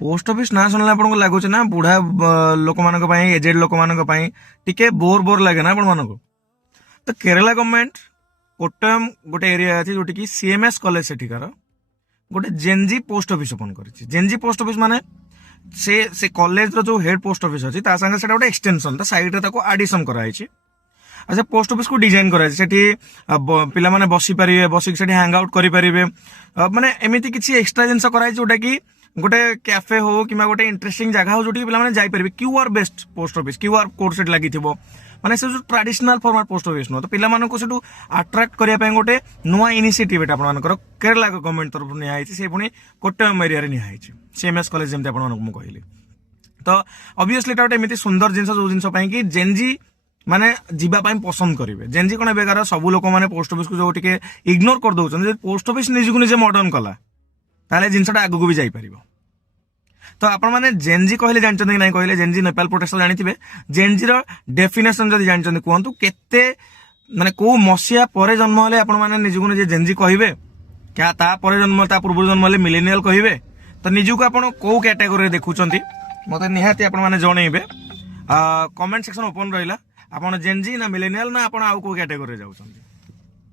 Post office ना शुणिले आपको लगुच ना बुढ़ा लोक मान एजेड लोक मान टिके बोर बोर लगे ना आपण मानक। तो केरला गवर्नमेंट कोट्टयम गोटे एरिया अच्छी जोटि कि सीएमएस कॉलेज सेठिकार गोटे जेनजी पोस्ट ऑफिस ओपन कर। जेनजी पोस्ट ऑफिस माने से कॉलेज रो जो हेड पोस्ट ऑफिस अच्छी संगे से गोटे एक्सटेंशन साइड रे आडिशन कराई। अच्छा पोस्ट ऑफिस को डिजाइन कराई पिला माने बसी पारे बसिक से हैंग आउट करें माने एमती किसी एक्सट्रा जिनस कराई जोटा कि गोटे कैफे हो कि गोटे इंटरेस्टिंग जगह हो जो पे जापर QR based post office QR code से लगी माने से जो ट्रेडिशनल फॉर्मेट पोस्ट ऑफिस नुह तो पे अट्राक्ट करने गोटे नुआ इनिशिएटिव आपर केरला गवर्नमेंट तरफ निया पुणी कोट्टयम एरिया निया सीएमएस कॉलेज जमी आपको कहली। तो ऑब्वियसली गोटे एमती सुंदर जिन जो जिन कि जेनजी माने जीवाई पसंद करेंगे। जेनजी कौन एबार सब लोक मैंने पोस्ट ऑफिस को जो टिके इग्नोर कर दौरान पोस्ट ऑफिस निजक निजे मॉडर्न कला ताले जिनसा आगू भी जापर। तो आपण मैंने जेनजी कहले जानते कि नहीं कहले जेनजी नेपाल प्रोटेक्शन जानी जेनजी डेफिनेशन जब जानते कहतु केते माने को मसीहा पर जन्म हेले आपण मैंने निजक निजे जेनजी कहे क्या जन्म पूर्व जन्म हेले मिलेनियल कहे। तो निजक आपण कौ कैटेगोरी देखुंत मत निहाती आपण मैंने जनइबे कमेंट सेक्शन ओपन रहा। आपण जेनजी ना मिलेनियल ना आपण आउ को कैटेगोरी जाउछंती।